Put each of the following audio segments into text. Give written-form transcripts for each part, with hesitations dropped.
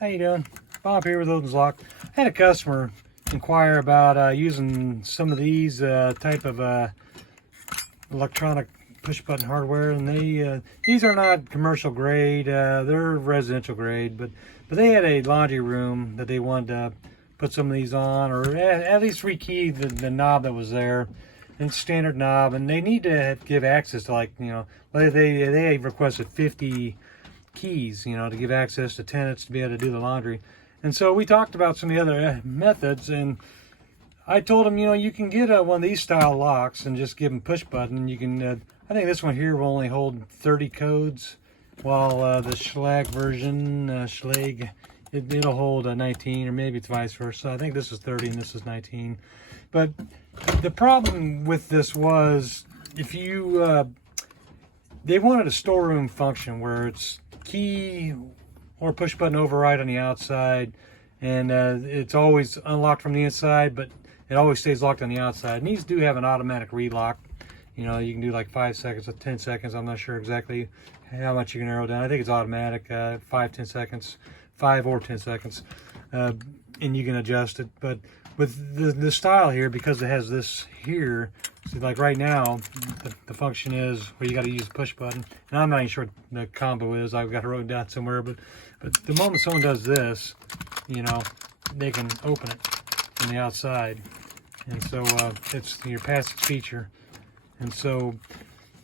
How you doing? Bob here with Odin's Lock. I had a customer inquire about using some of these type of electronic push button hardware, and these are not commercial grade. They're residential grade, but they had a laundry room that they wanted to put some of these on, or at least rekey the knob that was there. And standard knob, and they need to give access to, like, they requested 50 keys, to give access to tenants to be able to do the laundry. And so we talked about some of the other methods, and I told them, you can get one of these style locks and just give them push button. You can, I think this one here will only hold 30 codes, while the Schlag version, it'll hold 19, or maybe it's vice versa. I think this is 30 and this is 19. But the problem with this was, if you, they wanted a storeroom function where it's key or push button override on the outside, and it's always unlocked from the inside, but it always stays locked on the outside. And these do have an automatic relock. You can do like 5 seconds or 10 seconds. I'm not sure exactly how much you can narrow down. I think it's automatic, 5 or 10 seconds, and you can adjust it. But with the style here, because it has this here, so like right now, the function is where you got to use the push button. And I'm not even sure what the combo is. I've got it written down somewhere. But the moment someone does this, they can open it from the outside. And so it's your passive feature. And so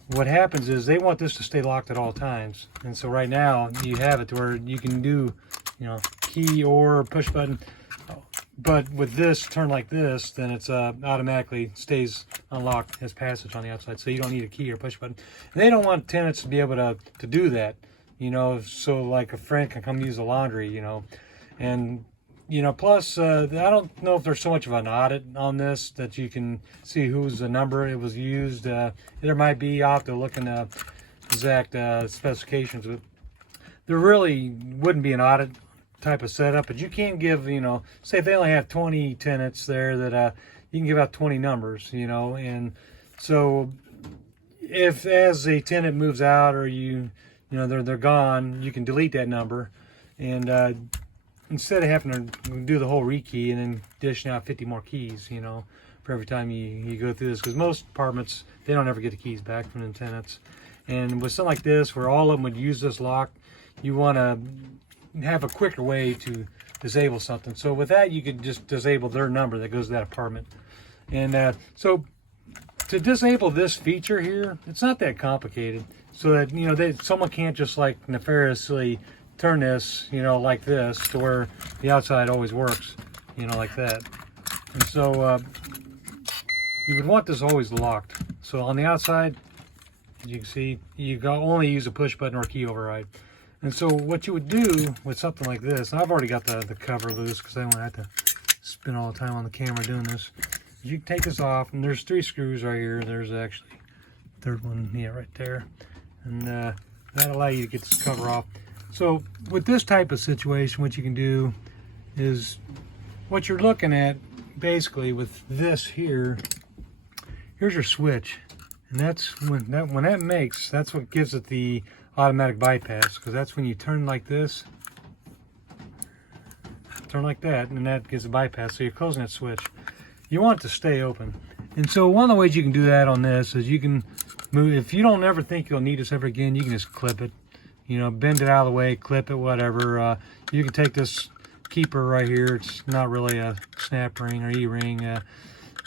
what happens is they want this to stay locked at all times. And so right now you have it to where you can do, key or push button. But with this turn like this, then it's automatically stays unlocked, has passage on the outside, so you don't need a key or push button. And they don't want tenants to be able to do that, so like a friend can come use the laundry, and plus I don't know if there's so much of an audit on this that you can see whose number it was used. There might be, I'll have to look in the exact specifications, but there really wouldn't be an audit type of setup. But you can give, say if they only have 20 tenants there, that you can give out 20 numbers, and so if as a tenant moves out, or they're gone, you can delete that number, and instead of having to do the whole rekey and then dishing out 50 more keys, for every time you go through this, because most apartments, they don't ever get the keys back from the tenants. And with something like this, where all of them would use this lock, you want to have a quicker way to disable something. So with that, you could just disable their number that goes to that apartment. And so to disable this feature here, it's not that complicated. So that someone can't just like nefariously turn this, like this, to where the outside always works, like that. And so you would want this always locked. So on the outside, as you can see, you can only use a push button or a key override. And so what you would do with something like this, and I've already got the cover loose because I don't have to spend all the time on the camera doing this. You can take this off, and there's 3 screws right here. There's actually a third one, right there. And that'll allow you to get this cover off. So with this type of situation, what you can do is, what you're looking at basically with this here, here's your switch. And that's when that makes, that's what gives it the automatic bypass, because that's when you turn like this, turn like that, and that gives a bypass. So you're closing that switch. You want it to stay open. And so one of the ways you can do that on this is you can move, if you don't ever think you'll need this ever again, you can just clip it, bend it out of the way, clip it, whatever. You can take this keeper right here. It's not really a snap ring or e-ring.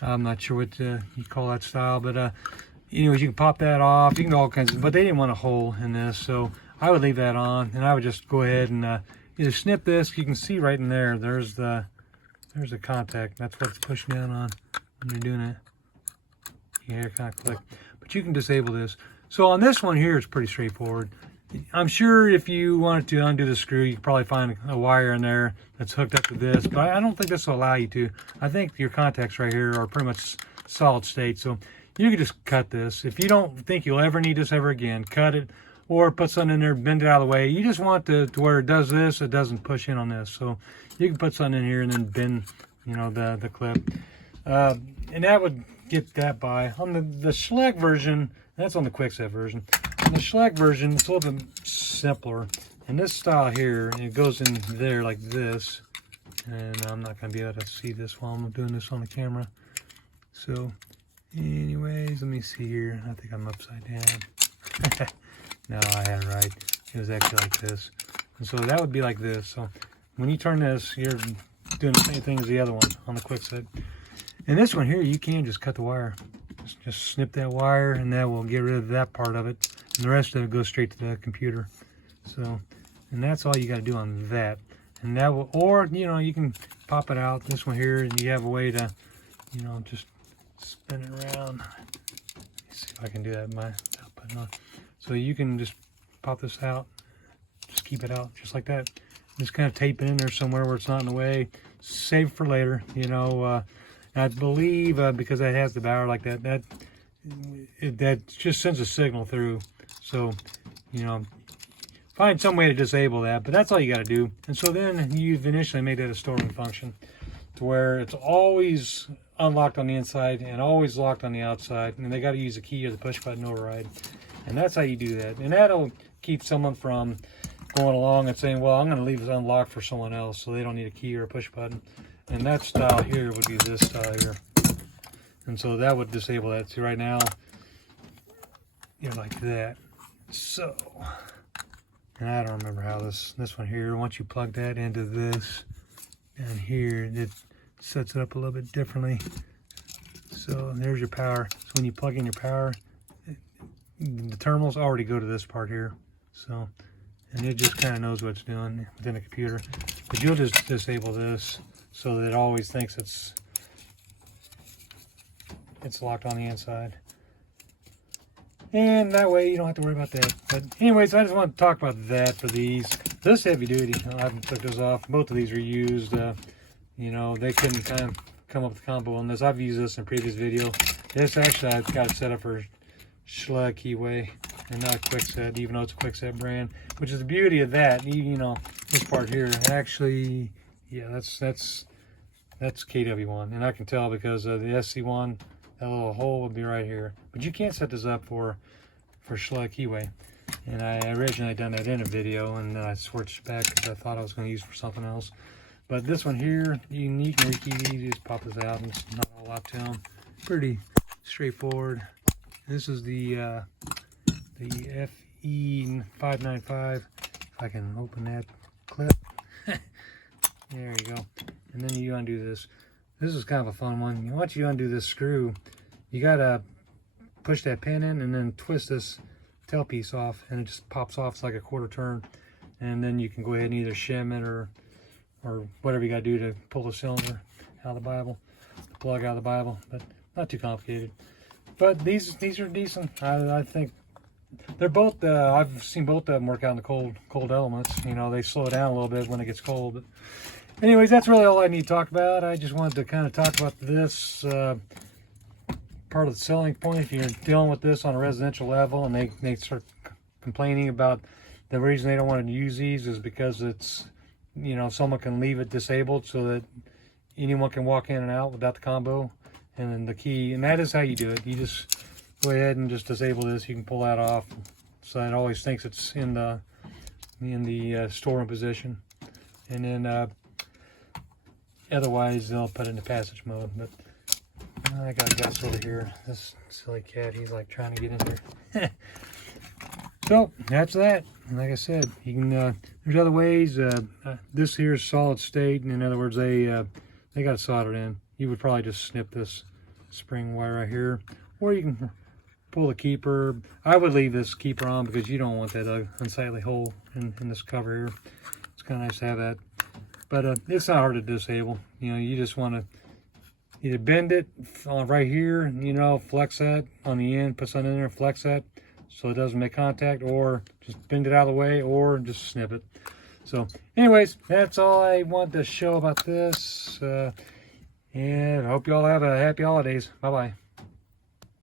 I'm not sure what you call that style, but anyways, you can pop that off. You can do all kinds of, but they didn't want a hole in this, so I would leave that on, and I would just go ahead and either snip this. You can see right in there, there's the contact. That's what it's pushing down on when you're doing it. You hear it kind of click. But you can disable this. So on this one here, it's pretty straightforward. I'm sure if you wanted to undo the screw, you could probably find a wire in there that's hooked up to this, but I don't think this will allow you to. I think your contacts right here are pretty much solid state, so you can just cut this. If you don't think you'll ever need this ever again, cut it, or put something in there, bend it out of the way. You just want to where it does this, it doesn't push in on this. So you can put something in here and then bend, the clip. And that would get that by. On the Schlag version, that's on the quick set version. On the Schlag version, it's a little bit simpler. And this style here, it goes in there like this. And I'm not going to be able to see this while I'm doing this on the camera. So, anyways, let me see here. I think I'm upside down. No, I had it right. It was actually like this. And so that would be like this. So when you turn this, you're doing the same thing as the other one on the quick set. And this one here, you can just cut the wire. Just snip that wire, and that will get rid of that part of it. And the rest of it goes straight to the computer. So, and that's all you got to do on that. And that will, or, you know, you can pop it out, this one here, and you have a way to, you know, just spin it around. Let's see if I can do that without putting on. So you can just pop this out, just keep it out, just like that. Just kind of tape it in there somewhere where it's not in the way. Save it for later, you know. I believe because that has the power like that, that just sends a signal through. So, you know, find some way to disable that, but that's all you got to do. And so then you've initially made that a storeroom function to where it's always unlocked on the inside and always locked on the outside. And they got to use a key or the push button override. And that's how you do that. And that'll keep someone from going along and saying, well, I'm going to leave it unlocked for someone else, so they don't need a key or a push button. And that style here would be this style here. And so that would disable that. See, right now, you're like that. So, and I don't remember how this one here, once you plug that into this, and here, it sets it up a little bit differently. So there's your power. So when you plug in your power, the terminals already go to this part here. So, and it just kind of knows what it's doing within the computer. But you'll just disable this so that it always thinks it's locked on the inside. And that way you don't have to worry about that. But anyways, I just want to talk about that for these. This heavy duty, I haven't took this off. Both of these are used. You know, they couldn't kind of come up with a combo on this. I've used this in a previous video. This actually, I've got it set up for Schlage keyway and not Quickset, even though it's a Quickset brand. Which is the beauty of that. You know, this part here actually, yeah, that's KW1, and I can tell because the SC1, that little hole would be right here. But you can't set this up for Schlage keyway. And I originally done that in a video, and then I switched back because I thought I was going to use it for something else. But this one here, you can rekey these. You just pop this out, and it's not a lot to them. Pretty straightforward. This is the FE595. If I can open that clip. There you go. And then you undo this. This is kind of a fun one. Once you undo this screw, you gotta push that pin in and then twist this tailpiece off, and it just pops off. It's like a quarter turn. And then you can go ahead and either shim it or whatever you gotta do to pull the cylinder out of the Bible, the plug out of the Bible. But not too complicated. But these are decent. I think they're both. I've seen both of them work out in the cold elements. You know, they slow down a little bit when it gets cold. But anyways, that's really all I need to talk about. I just wanted to kind of talk about this part of the selling point. If you're dealing with this on a residential level and they start complaining about the reason they don't want to use these is because it's, you know, someone can leave it disabled so that anyone can walk in and out without the combo and then the key. And that is how you do it. You just go ahead and just disable this. You can pull that off so it always thinks it's in the storeroom position. And then otherwise they'll put it into passage mode. But I got Gus over here. This silly cat, he's like trying to get in there. So that's that. And like I said, you can. There's other ways. This here is solid state, and in other words, they got it soldered in. You would probably just snip this spring wire right here, or you can pull the keeper. I would leave this keeper on because you don't want that unsightly hole in this cover here. It's kind of nice to have that, but it's not hard to disable. You know, you just want to either bend it on right here, you know, flex that on the end, put something in there, flex that so it doesn't make contact, or just bend it out of the way, or just snip it. So anyways, that's all I want to show about this, and I hope you all have a happy holidays. Bye bye.